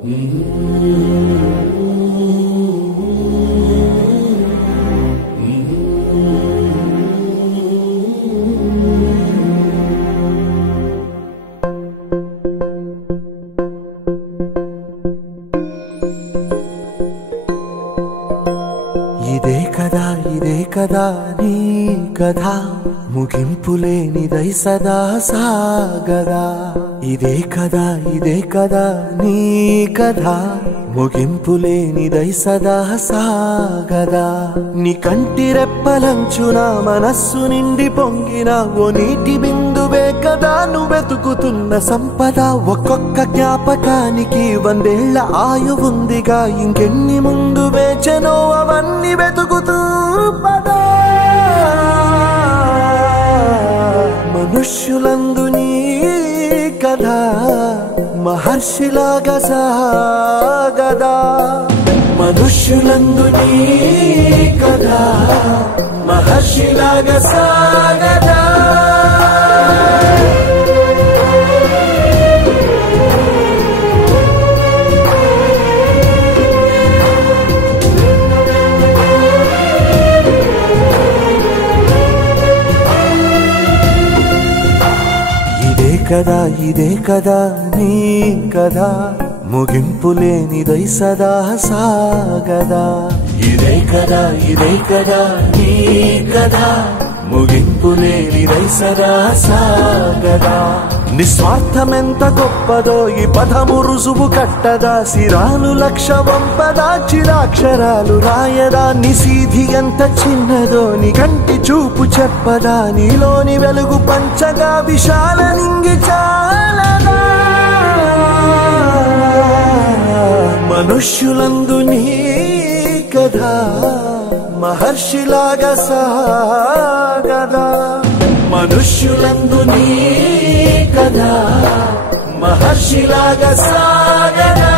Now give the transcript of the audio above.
ఇదే కదా నీ కథ ముగింపులేనిదై సదా సాగదా ఇదే కదా నీ కథ ముగింపులేనిదై సదా సాగదా నీ కంటి రెప్పలంచున మనస్సు నిండి పొంగిన ఓ నీటి బిందువే కదా నువ్వు వెతుకుతున్న సంపద ఒక్కొక్క జ్ఞాపకానికి 100 ఏళ్ల ఆయువుందిగా ఇంకెన్ని ముందు వేచనో అవన్నీ వెతుకుతూ పదా మనుష్యులందు నీ కథ మహర్షిలాగా సాగదా మనుష్యులందు నీ కథ మహర్షిలాగా సాగదా ఇదే కదా నీ కథ ముగింపులేనిదై సదా సాగదా ఇదే కదా నీ కథ ముగింపులేనిదై సదా సాగదా నిస్వార్థమెంత గొప్పదో ఈ పదము రుజువు కట్టదా సిరాలు లక్ష వంపదా చిరాక్షరాలు రాయదా నిసీధి ఎంత చిన్నదో నీ కంటి చూపు చెప్పదా నీలోని వెలుగు పంచగా విశాల నింగి చాలదా మనుష్యులందు నీ కథ మహర్షిలాగా సాగదా మనుష్యులందు నీ కథ మహర్షిలాగా సాగదా